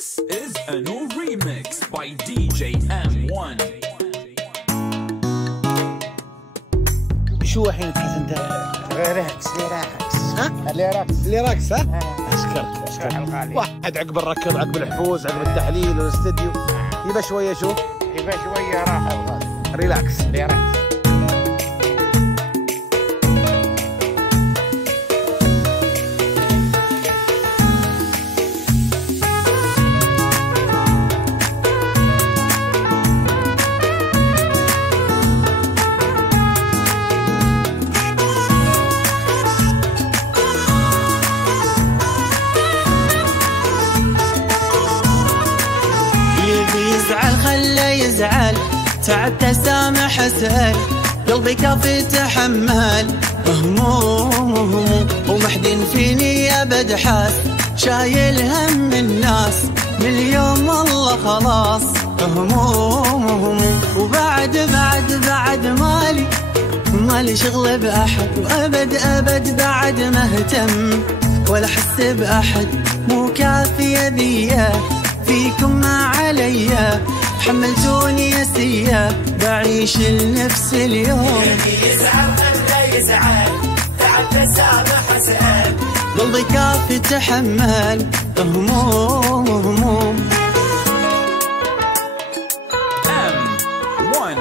This is a new remix by DJ M1. شو الحين تحس انت؟ ريلاكس ها؟ ريلاكس ها؟ اشكرك الغالي. واحد عقب الركض، عقب الحفوز، عقب التحليل والاستديو يبقى شويه شو؟ يبقى شويه راحه الغالي. ريلاكس. يزعل خله يزعل، تعب تسامح اسأل، قلبي كافي تحمل هموم ومحدين فيني ابد حاس، شايل هم الناس من اليوم والله خلاص هموم، وبعد مالي شغل باحد، وابد بعد ما اهتم ولا احس باحد، مو كافيه ذيه فيكم ما عليا، حملتوني يسيا بعيش لنفس اليوم. يزعل خله يزعل، تعب تسامح اسأل، قلبي كافي تحمل هموم. M1.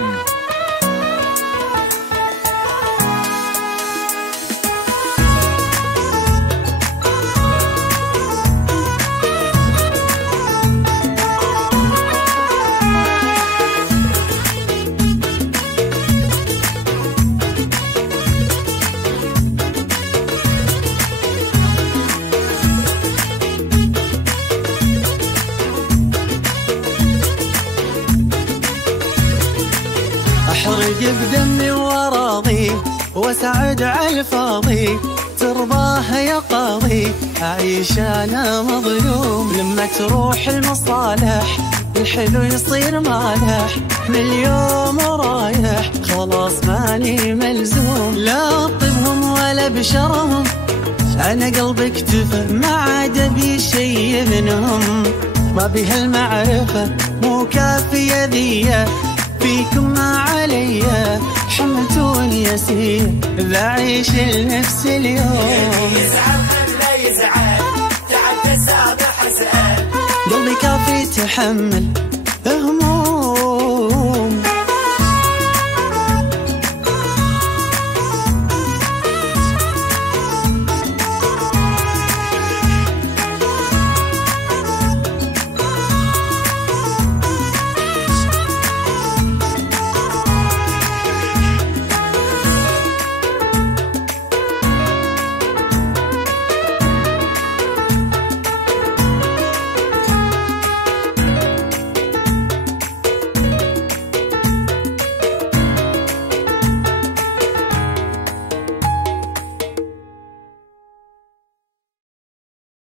احرق بدمي وراضي واسعد على الفاضي، ترضاه يا قاضي اعيش انا مظلوم، لما تروح المصالح الحلو يصير مالح، من اليوم رايح خلاص ماني ملزوم، لا طبهم ولا بشرهم انا قلبي اكتفى، ما عاد ابي شي منهم، ما بهالمعرفه مو كافيه ذيه فيكم ما عليا، حملتوني يسير بعيش لنفس اليوم. يزعل خله يزعل، تعب تسامح اسأل، قلبي كافي تحمل